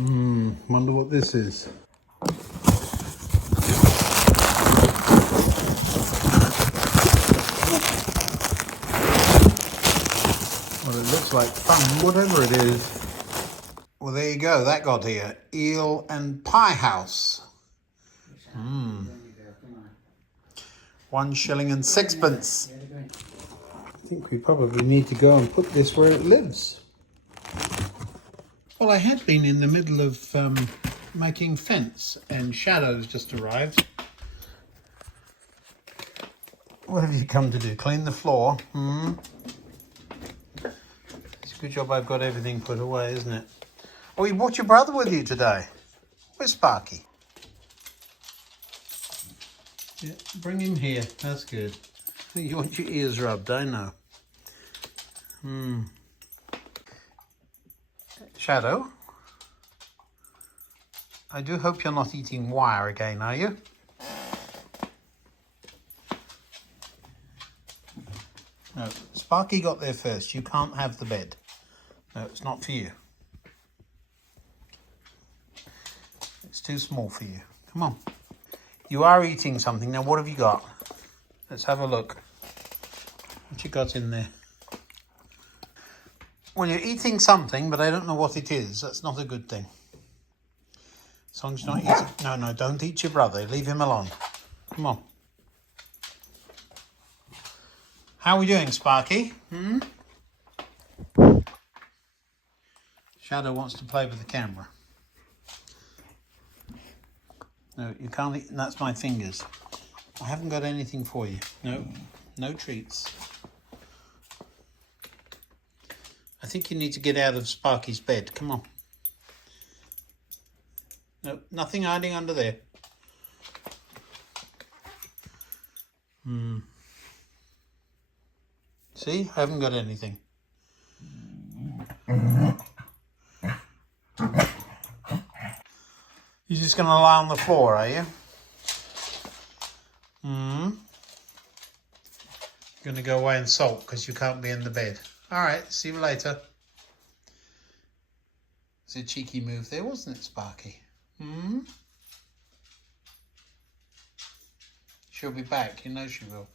Wonder what this is. Well, it looks like fun, whatever it is. Well, there you go. That got here. Eel and pie house. £1.06. I think we probably need to go and put this where it lives. Well, I had been in the middle of making fence, and Shadow's just arrived. What have you come to do? Clean the floor? It's a good job I've got everything put away, isn't it? Oh, you brought your brother with you today. Where's Sparky? Yeah, bring him here. That's good. You want your ears rubbed, I know. Shadow, I do hope you're not eating wire again, are you? No, Sparky got there first. You can't have the bed. No, it's not for you. It's too small for you. Come on. You are eating something. Now, what have you got? Let's have a look. What you got in there? Well, you're eating something, but I don't know what it is. That's not a good thing. As long as you're not eating... No, don't eat your brother. Leave him alone. Come on. How are we doing, Sparky? Shadow wants to play with the camera. No, you can't eat... That's my fingers. I haven't got anything for you. No, no treats. I think you need to get out of Sparky's bed. Come on. No, nothing hiding under there. See, I haven't got anything. You're just going to lie on the floor, are you? You're going to go away and sulk because you can't be in the bed. All right, see you later. It's a cheeky move there, wasn't it, Sparky? She'll be back. You know she will.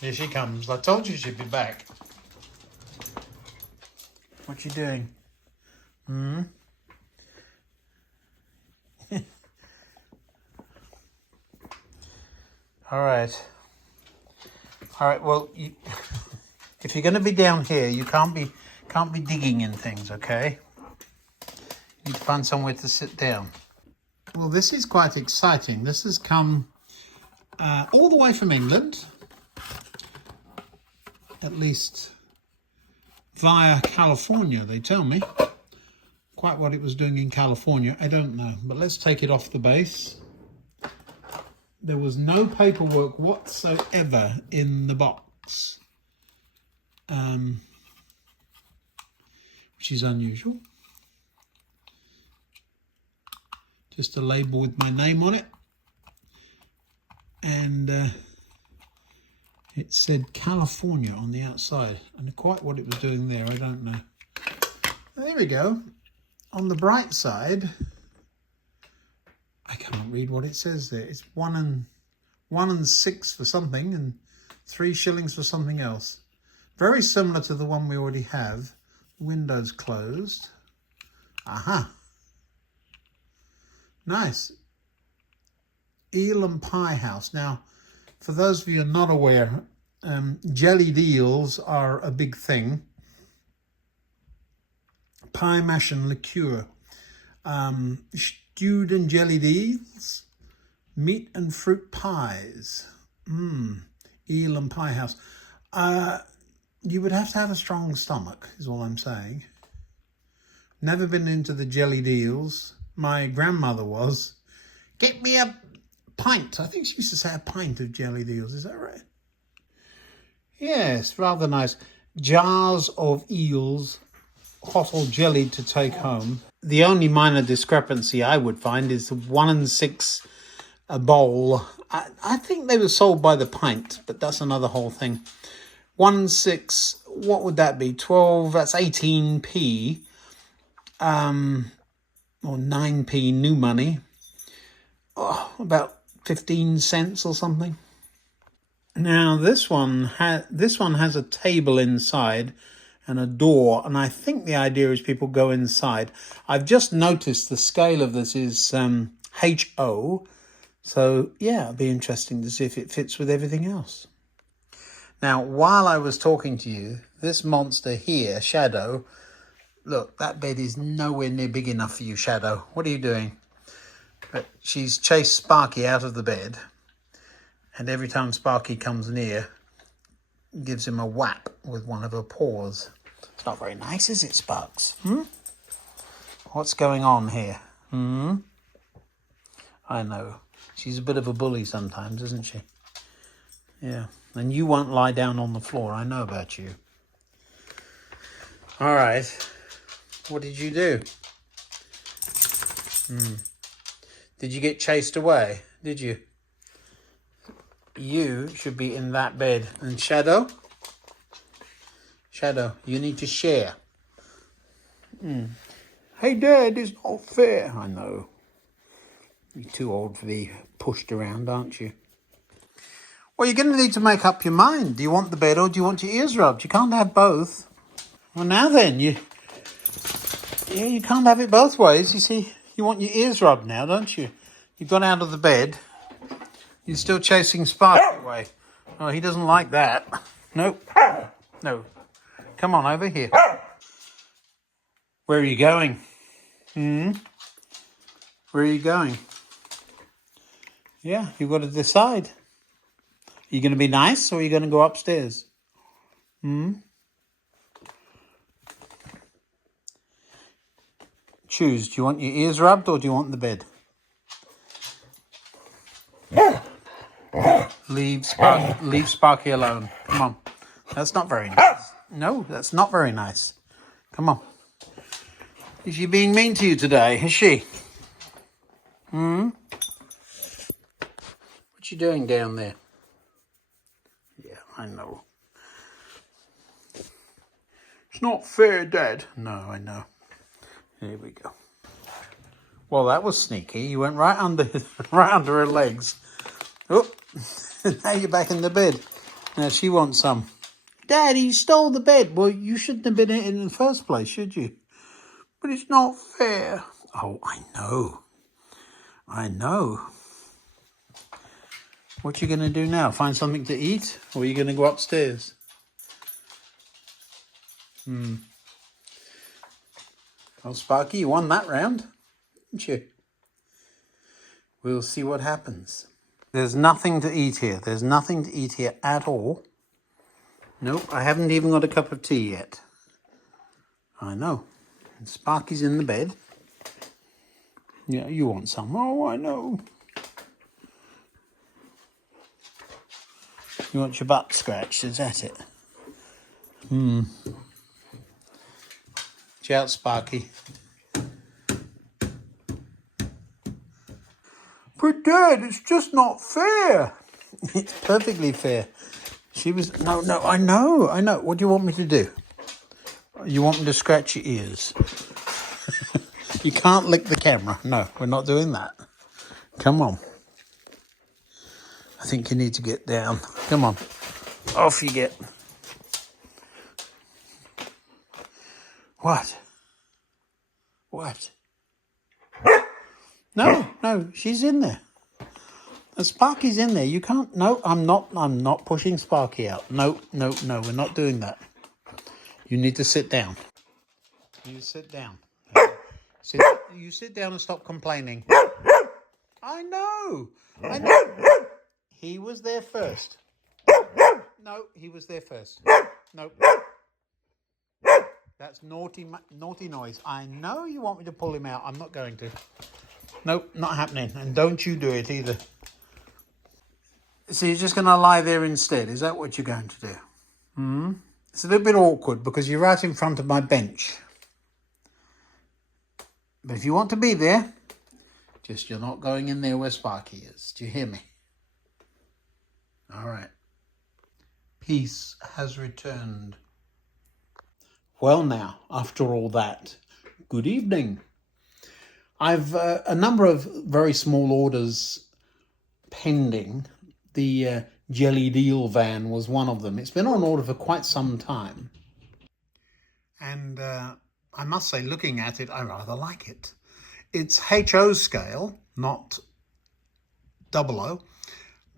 Here she comes. I told you she'd be back. What you doing? All right. Well, if you're going to be down here, you can't be digging in things, okay? You need to find somewhere to sit down. Well, this is quite exciting. This has come all the way from England, at least via California, they tell me. Quite what it was doing in California, I don't know. But let's take it off the base. There was no paperwork whatsoever in the box, which is unusual. Just a label with my name on it, and it said California on the outside, and quite what it was doing there, I don't know. There we go. On the bright side, I can't read what it says there. It's 1 and 6 for something and 3 shillings for something else. Very similar to the one we already have. Windows closed. Aha. Nice. Eel and pie house. Now, for those of you who are not aware, jellied eels are a big thing. Pie mash and liqueur. Stewed and jellied eels, meat and fruit pies. Eel and pie house. You would have to have a strong stomach, is all I'm saying. Never been into the jellied eels. My grandmother was. Get me a pint. I think she used to say a pint of jellied eels. Is that right? Yes, rather nice. Jars of eels, hot or jellied to take home. The only minor discrepancy I would find is 1 and 6 a bowl. I think they were sold by the pint, but that's another whole thing. 1 and 6, what would that be? 12, that's 18p. or 9p new money. Oh, about 15 cents or something. Now this one has a table inside and a door, and I think the idea is people go inside. I've just noticed the scale of this is HO, so yeah, it'll be interesting to see if it fits with everything else. Now, while I was talking to you, this monster here, Shadow, look, that bed is nowhere near big enough for you, Shadow. What are you doing? But she's chased Sparky out of the bed, and every time Sparky comes near, gives him a whap with one of her paws. It's not very nice, is it, Sparks? What's going on here? I know. She's a bit of a bully sometimes, isn't she? Yeah. And you won't lie down on the floor. I know about you. All right. What did you do? Did you get chased away? Did you? You should be in that bed. And Shadow? Shadow, you need to share. Hey, Dad, it's not fair. I know. You're too old to be pushed around, aren't you? Well, you're going to need to make up your mind. Do you want the bed or do you want your ears rubbed? You can't have both. Well, now then, you can't have it both ways. You see, you want your ears rubbed now, don't you? You've got out of the bed. You're still chasing Sparky away. Oh, he doesn't like that. Nope. No. Come on, over here. Where are you going? Where are you going? Yeah, you've got to decide. Are you going to be nice or are you going to go upstairs? Choose. Do you want your ears rubbed or do you want the bed? Leave Sparky alone. Come on. That's not very nice. No, that's not very nice. Come on. Is she being mean to you today? Is she? What you doing down there? Yeah, I know. It's not fair, Dad. No, I know. Here we go. Well, that was sneaky. You went right under her legs. Oh, now you're back in the bed. Now she wants some. Dad, you stole the bed. Well, you shouldn't have been in the first place, should you? But it's not fair. Oh, I know. I know. What you going to do now? Find something to eat? Or are you going to go upstairs? Well, Sparky, you won that round, didn't you? We'll see what happens. There's nothing to eat here. There's nothing to eat here at all. Nope, I haven't even got a cup of tea yet. I know. And Sparky's in the bed. Yeah, you want some. Oh, I know. You want your butt scratched, is that it? Watch out, Sparky. But Dad, it's just not fair. It's perfectly fair. She was... No, I know. What do you want me to do? You want me to scratch your ears? You can't lick the camera. No, we're not doing that. Come on. I think you need to get down. Come on. Off you get. What? What? No, she's in there. And Sparky's in there. You can't... No, I'm not pushing Sparky out. No, we're not doing that. You need to sit down. You sit down. You sit down and stop complaining. I know. He was there first. No, he was there first. No. That's naughty noise. I know you want me to pull him out. I'm not going to. Nope, not happening. And don't you do it either. So you're just going to lie there instead. Is that what you're going to do? It's a little bit awkward because you're right in front of my bench. But if you want to be there, just you're not going in there where Sparky is. Do you hear me? All right. Peace has returned. Well now, after all that, Good evening. I've a number of very small orders pending. The Jellied Eel van was one of them. It's been on order for quite some time. And I must say, looking at it, I rather like it. It's HO scale, not 00,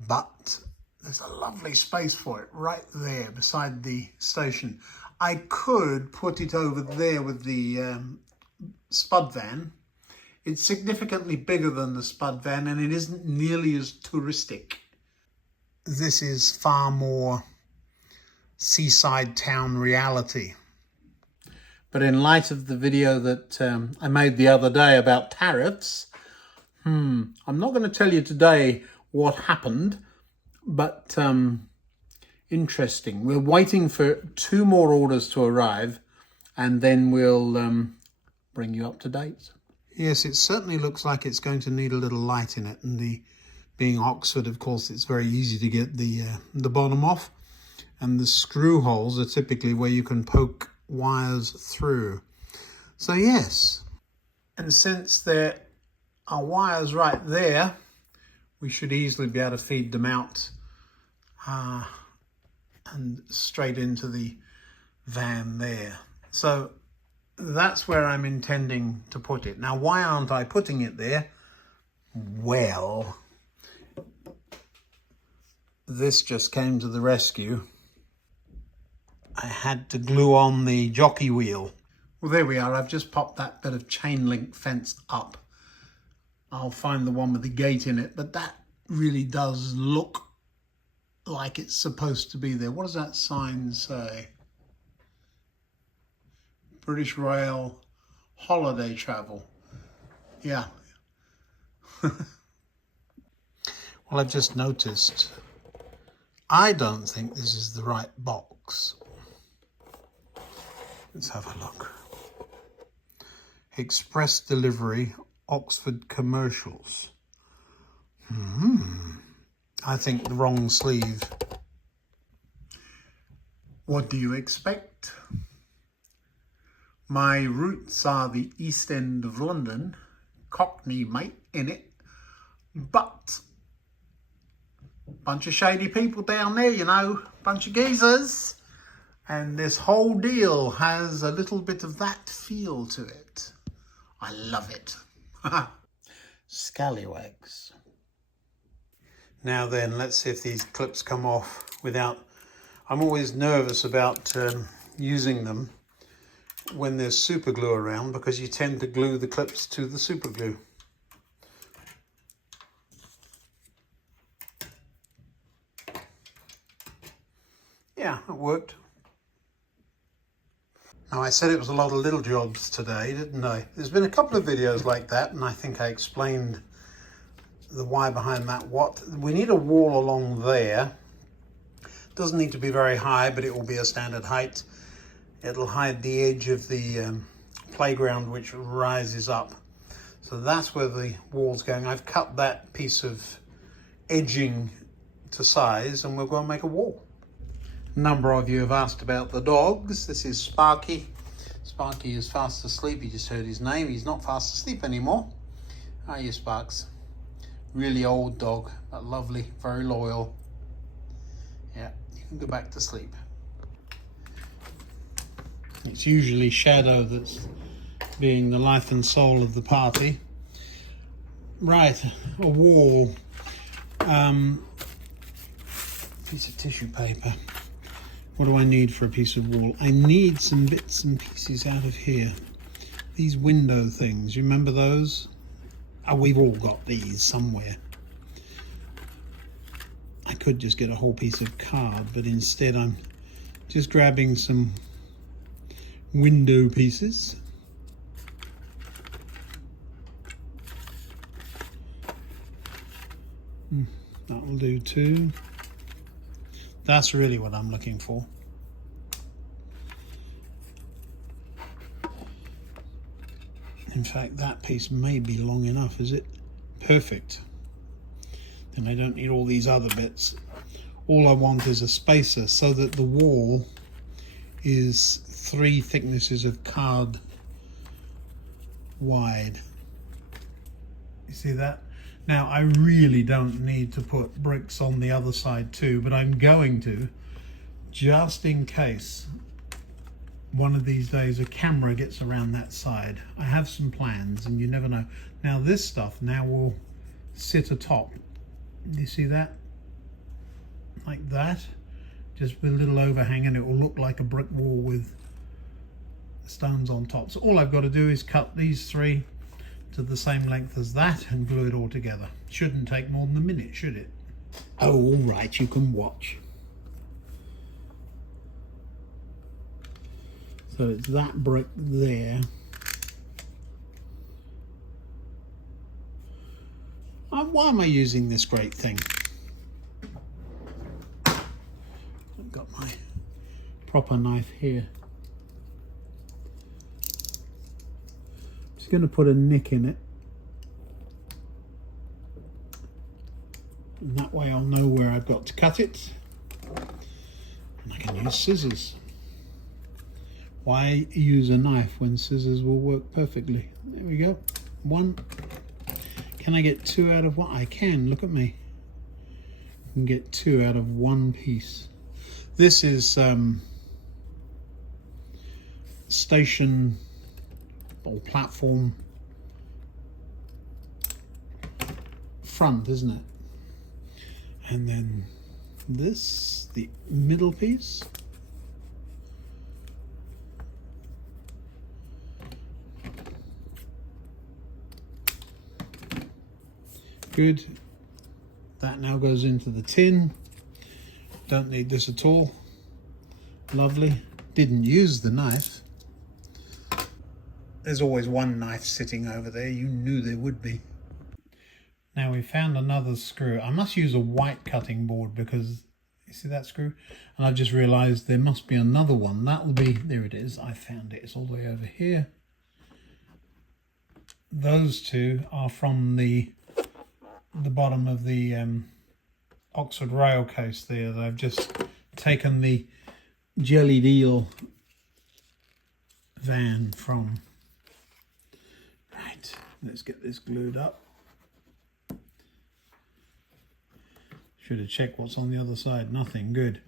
but there's a lovely space for it right there beside the station. I could put it over there with the spud van. It's significantly bigger than the spud van and it isn't nearly as touristic. This is far more seaside town reality. But in light of the video that I made the other day about tariffs, I'm not going to tell you today what happened, but interesting. We're waiting for 2 more orders to arrive and then we'll bring you up to date. Yes, it certainly looks like it's going to need a little light in it, and being Oxford, of course, it's very easy to get the bottom off, and the screw holes are typically where you can poke wires through. So yes, and since there are wires right there, we should easily be able to feed them out and straight into the van there. So that's where I'm intending to put it. Now, why aren't I putting it there? Well, this just came to the rescue. I had to glue on the jockey wheel. Well, there we are. I've just popped that bit of chain link fence up. I'll find the one with the gate in it, but that really does look like it's supposed to be there. What does that sign say? British Rail holiday travel. Yeah. Well, I've just noticed, I don't think this is the right box. Let's have a look. Express delivery, Oxford commercials. I think the wrong sleeve. What do you expect? My roots are the East End of London, Cockney mate in it, but bunch of shady people down there, you know, bunch of geezers. And this whole deal has a little bit of that feel to it. I love it. Scallywags. Now then, let's see if these clips come off without... I'm always nervous about using them when there's super glue around, because you tend to glue the clips to the super glue. Yeah, it worked. Now, I said it was a lot of little jobs today, didn't I? There's been a couple of videos like that, and I think I explained the why behind that. What we need a wall along there. Doesn't need to be very high, but it will be a standard height. It'll hide the edge of the playground, which rises up. So that's where the wall's going. I've cut that piece of edging to size, and we're going to make a wall. A number of you have asked about the dogs. This is Sparky. Sparky is fast asleep. You just heard his name. He's not fast asleep anymore. How are you, Sparks? Really old dog, but lovely, very loyal. Yeah, you can go back to sleep. It's usually Shadow that's being the life and soul of the party. Right, a wall. Piece of tissue paper. What do I need for a piece of wall? I need some bits and pieces out of here. These window things, you remember those? Oh, we've all got these somewhere. I could just get a whole piece of card, but instead I'm just grabbing some window pieces. That'll do too. That's really what I'm looking for. In fact, that piece may be long enough, is it? Perfect. Then I don't need all these other bits. All I want is a spacer so that the wall is 3 thicknesses of card wide. You see that? Now I really don't need to put bricks on the other side too, but I'm going to, just in case one of these days a camera gets around that side. I have some plans and you never know. Now this stuff now will sit atop. You see that? Like that. Just with a little overhang, and it will look like a brick wall with stones on top. So all I've got to do is cut these three to the same length as that and glue it all together. Shouldn't take more than a minute, should it? Oh, all right, you can watch. So it's that brick there. Why am I using this great thing? I've got my proper knife here. Just going to put a nick in it. And that way I'll know where I've got to cut it. And I can use scissors. Why use a knife when scissors will work perfectly? There we go. One. Can I get two out of one? I can. Look at me. I can get two out of one piece. This is station or platform front, isn't it? And then this, the middle piece. Good. That now goes into the tin. Don't need this at all. Lovely. Didn't use the knife. There's always one knife sitting over there. You knew there would be. Now we found another screw. I must use a white cutting board because you see that screw? And I just realized there must be another one. That will be, there it is. I found it. It's all the way over here. Those two are from the bottom of the Oxford rail case there. I've just taken the Jellied Eel van from. Right, let's get this glued up. Should have checked what's on the other side. Nothing. Good.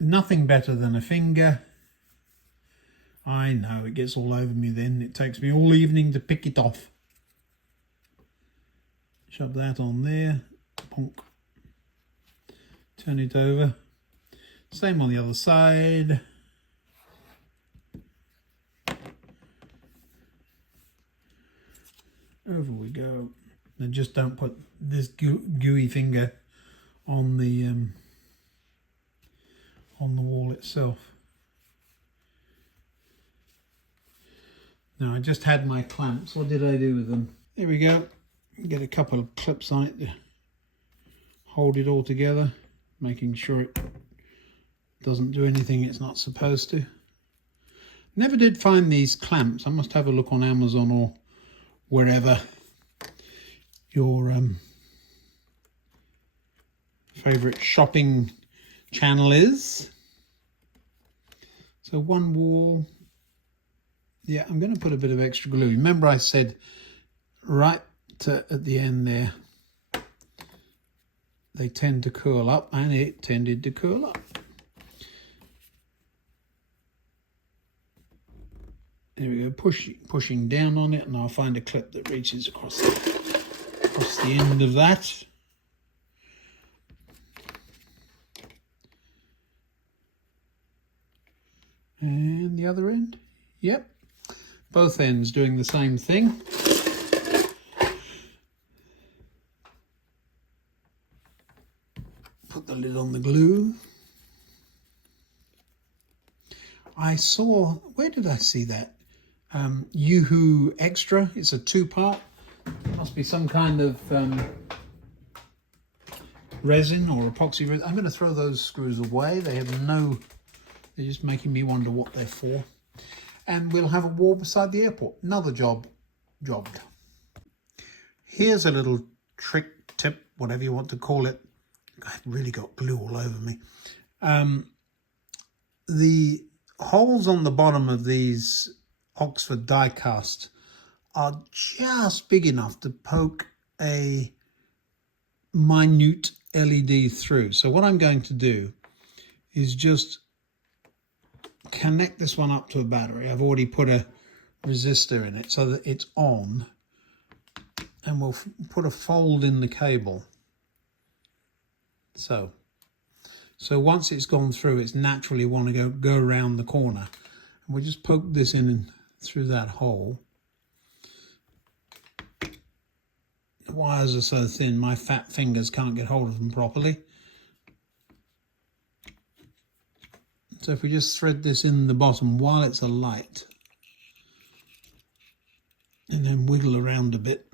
Nothing better than a finger. I know, it gets all over me then. It takes me all evening to pick it off. Shove that on there. Bonk. Turn it over. Same on the other side. Over we go. And just don't put this gooey finger on the wall itself. Now I just had my clamps. What did I do with them? There we go. Get a couple of clips on it to hold it all together, making sure it doesn't do anything it's not supposed to. Never did find these clamps. I must have a look on Amazon or wherever your favorite shopping channel is. So one wall. Yeah, I'm going to put a bit of extra glue. Remember I said right at the end there, they tend to curl up, and it tended to curl up. There we go, pushing down on it, and I'll find a clip that reaches across the end of that. And the other end, yep. Both ends doing the same thing. Put the lid on the glue. I saw, where did I see that? Yoo-hoo Extra. It's a two-part. Must be some kind of resin or epoxy resin. I'm going to throw those screws away. They have no, they're just making me wonder what they're for. And we'll have a wall beside the airport. Another jobbed. Here's a little trick, tip, whatever you want to call it. I've really got glue all over me. The holes on the bottom of these Oxford die cast are just big enough to poke a minute LED through. So what I'm going to do is just connect this one up to a battery. I've already put a resistor in it so that it's on, and we'll put a fold in the cable. So once it's gone through, it's naturally want to go around the corner, and we'll just poke this in and through that hole. The wires are so thin, my fat fingers can't get hold of them properly. So if we just thread this in the bottom while it's alight, and then wiggle around a bit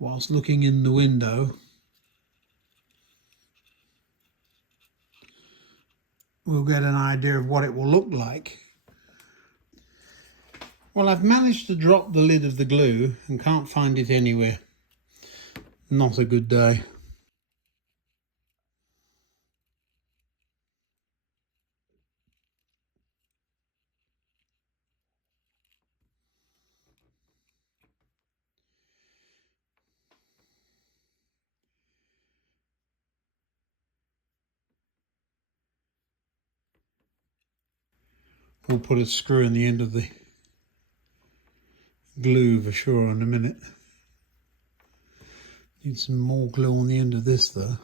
whilst looking in the window, we'll get an idea of what it will look like. Well, I've managed to drop the lid of the glue and can't find it anywhere. Not a good day. We'll put a screw in the end of the glue for sure in a minute. Need some more glue on the end of this though.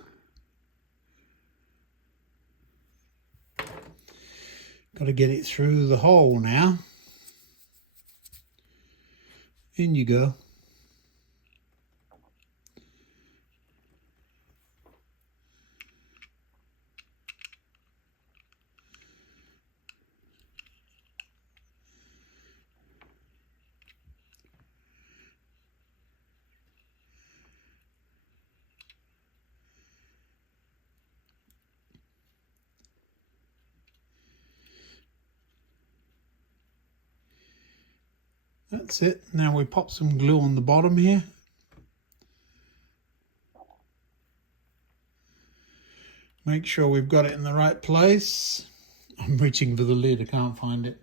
Got to get it through the hole now. In you go. That's it. Now we pop some glue on the bottom here. Make sure we've got it in the right place. I'm reaching for the lid, I can't find it.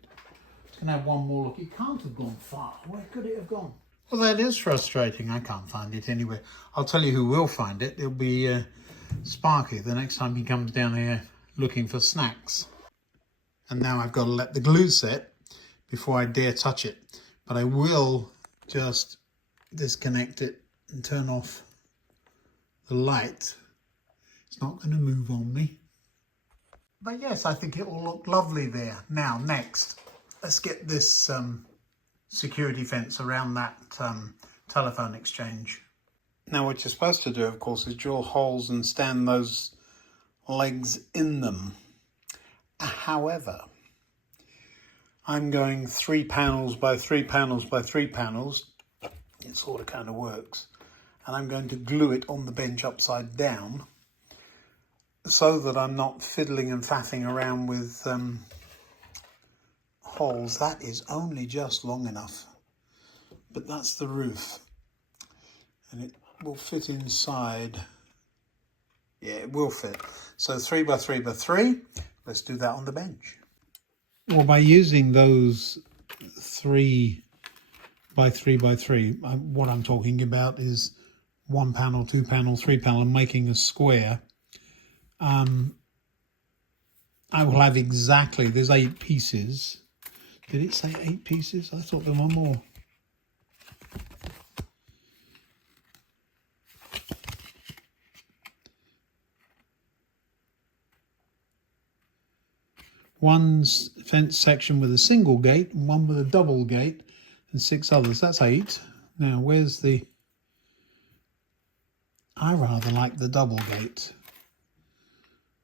It's going to have one more look. It can't have gone far. Where could it have gone? Well, that is frustrating. I can't find it anywhere. I'll tell you who will find it. It'll be Sparky the next time he comes down here looking for snacks. And now I've got to let the glue set before I dare touch it. But I will just disconnect it and turn off the light. It's not going to move on me. But yes, I think it will look lovely there. Now, next, let's get this security fence around that telephone exchange. Now, what you're supposed to do, of course, is drill holes and stand those legs in them. However, I'm going 3 panels by 3 panels by 3 panels. It sort of kind of works. And I'm going to glue it on the bench upside down so that I'm not fiddling and faffing around with holes. That is only just long enough. But that's the roof. And it will fit inside. Yeah, it will fit. So 3 by 3 by 3. Let's do that on the bench. Well, by using those 3 by 3 by 3, what I'm talking about is 1 panel, 2 panel, 3 panel, making a square. I will have exactly, there's 8 pieces. Did it say 8 pieces? I thought there were more. One fence section with a single gate and one with a double gate and 6 others. That's 8. Now, where's the... I rather like the double gate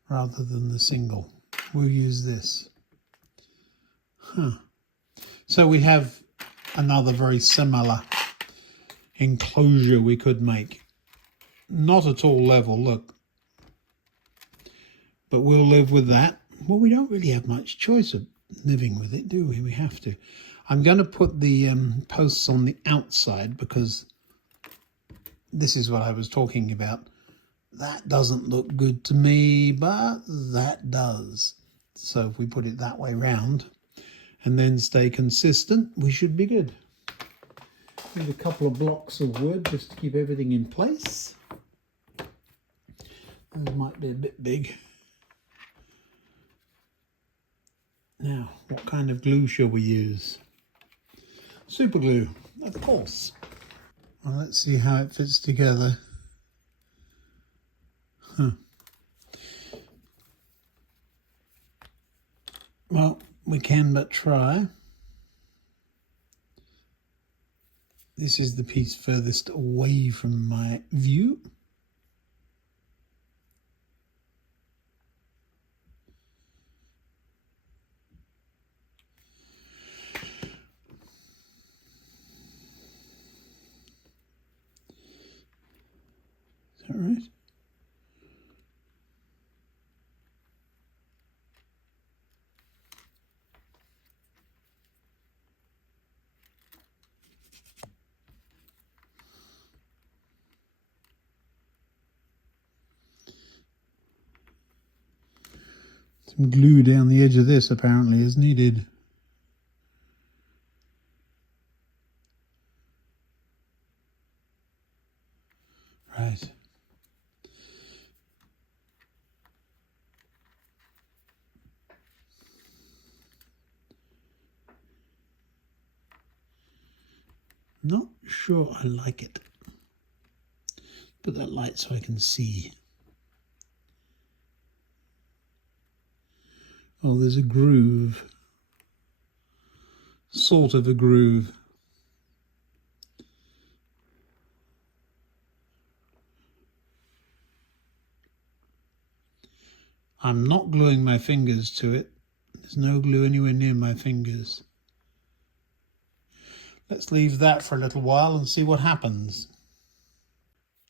rather than the single. We'll use this. So we have another very similar enclosure we could make. Not at all level, look. But we'll live with that. Well, we don't really have much choice of living with it, do we? We have to. I'm going to put the posts on the outside because this is what I was talking about. That doesn't look good to me, but that does. So if we put it that way round and then stay consistent, we should be good. Need a couple of blocks of wood just to keep everything in place. Those might be a bit big. Now, what kind of glue shall we use? Super glue, of course. Well, let's see how it fits together. Well, we can but try. This is the piece furthest away from my view. Is that right? Some glue down the edge of this apparently is needed. Right. Not sure I like it. Put that light so I can see. Oh, there's a groove. Sort of a groove. I'm not gluing my fingers to it. There's no glue anywhere near my fingers. Let's leave that for a little while and see what happens.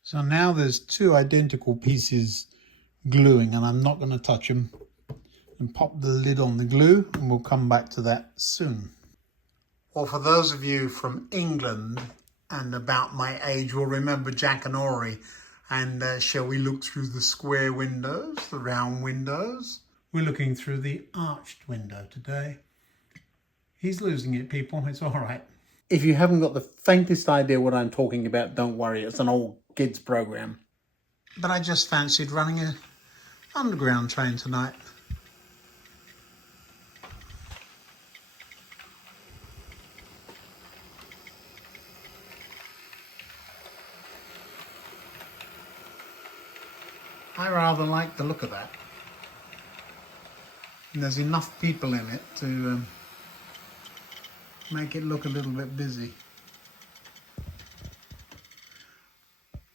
So now there's two identical pieces gluing, and I'm not going to touch them. And pop the lid on the glue, and we'll come back to that soon. Well, for those of you from England and about my age will remember Jack and Ori and shall we look through the square windows, the round windows? We're looking through the arched window today. He's losing it, people. It's all right. If you haven't got the faintest idea what I'm talking about, don't worry. It's an old kids program. But I just fancied running an underground train tonight. I rather like the look of that. And there's enough people in it to make it look a little bit busy.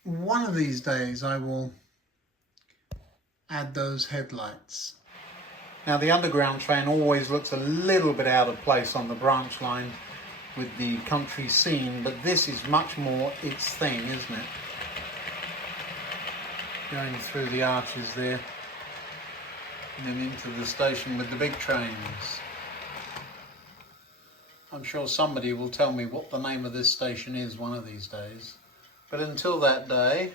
One of these days I will add those headlights. Now the underground train always looks a little bit out of place on the branch line with the country scene, but this is much more its thing, isn't it? Going through the arches there and then into the station with the big trains. I'm sure somebody will tell me what the name of this station is one of these days. But until that day,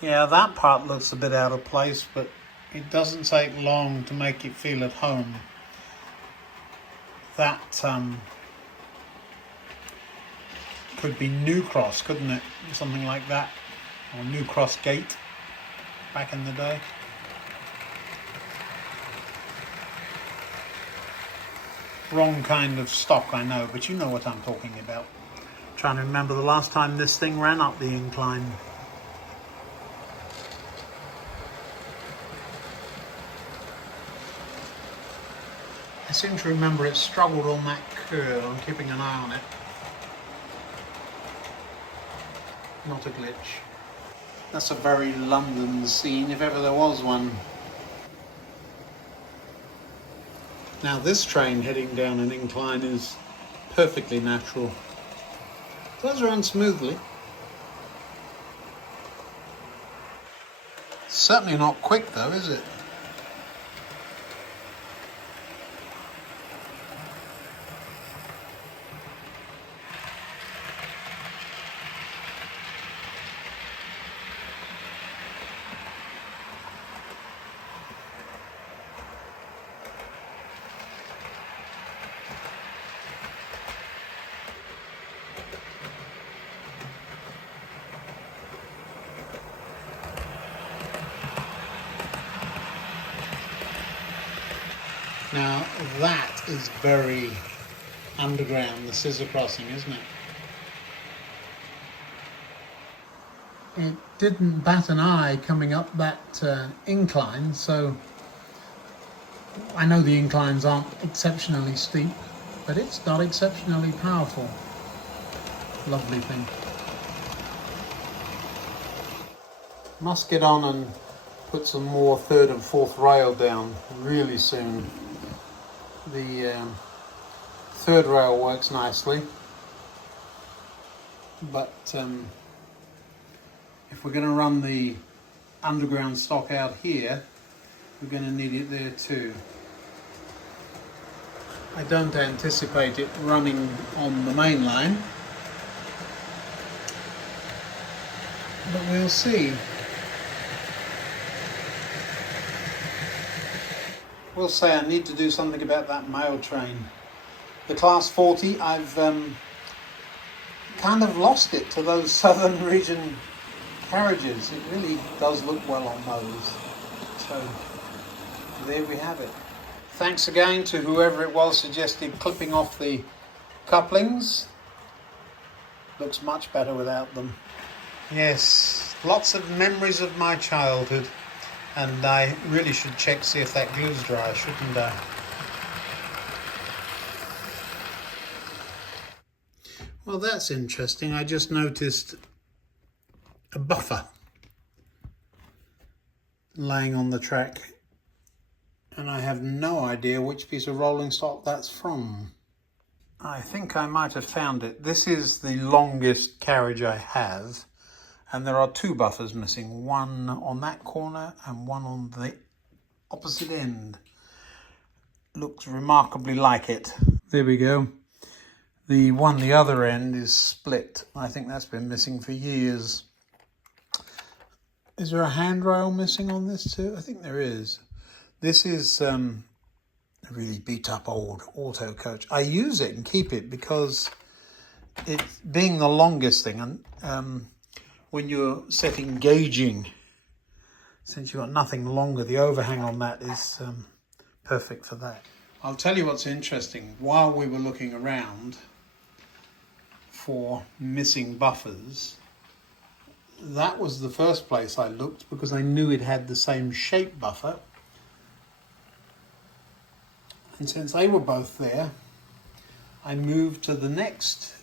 yeah, that part looks a bit out of place, but it doesn't take long to make it feel at home. That could be New Cross, couldn't it? Something like that. Or New Cross Gate back in the day. Wrong kind of stock, I know, but you know what I'm talking about. Trying to remember the last time this thing ran up the incline. I seem to remember it struggled on that curve. I'm keeping an eye on it. Not a glitch. That's a very London scene, if ever there was one. Now this train heading down an incline is perfectly natural. It does run smoothly. Certainly not quick though, is it? Now that is very underground, the scissor crossing, isn't it? It didn't bat an eye coming up that incline, so I know the inclines aren't exceptionally steep, but it's not exceptionally powerful. Lovely thing. Must get on and put some more third and fourth rail down really soon. The third rail works nicely, but if we're going to run the underground stock out here, we're going to need it there too. I don't anticipate it running on the main line, but we'll see. We'll say I need to do something about that mail train. The Class 40, I've kind of lost it to those southern region carriages. It really does look well on those. So there we have it. Thanks again to whoever it was suggested clipping off the couplings. Looks much better without them. Yes, lots of memories of my childhood. And I really should check, see if that glue's dry, shouldn't I? Well, that's interesting. I just noticed a buffer laying on the track, and I have no idea which piece of rolling stock that's from. I think I might have found it. This is the longest carriage I have, and there are two buffers missing, one on that corner and one on the opposite end. Looks remarkably like it. There we go. The one the other end is split. I think that's been missing for years. Is there a handrail missing on this too? I think there is. This is a really beat up old auto coach. I use it and keep it because it being the longest thing, and when you're setting gauging, since you've got nothing longer, the overhang on that is perfect for that. I'll tell you what's interesting. While we were looking around for missing buffers, that was the first place I looked because I knew it had the same shape buffer. And since they were both there, I moved to the next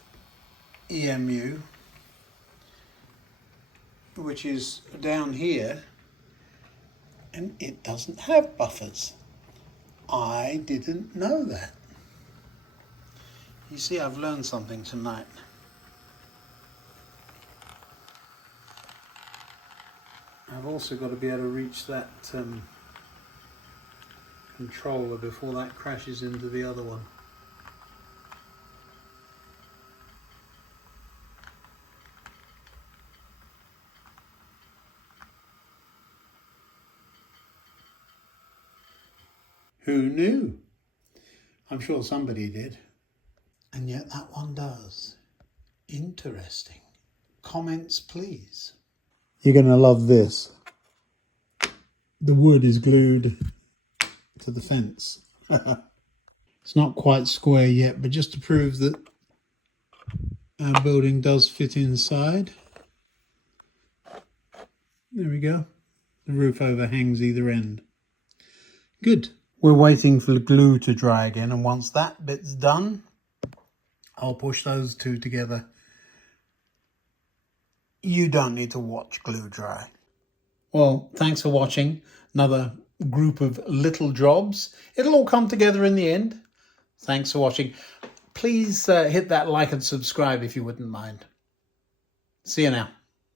EMU, which is down here, and it doesn't have buffers. I didn't know that. You see, I've learned something tonight. I've also got to be able to reach that controller before that crashes into the other one. Who knew? I'm sure somebody did. And yet that one does. Interesting. Comments, please. You're going to love this. The wood is glued to the fence. It's not quite square yet, but just to prove that our building does fit inside. There we go. The roof overhangs either end. Good. We're waiting for the glue to dry again, and once that bit's done, I'll push those two together. You don't need to watch glue dry. Well, thanks for watching. Another group of little jobs. It'll all come together in the end. Thanks for watching. Please hit that like and subscribe if you wouldn't mind. See you now.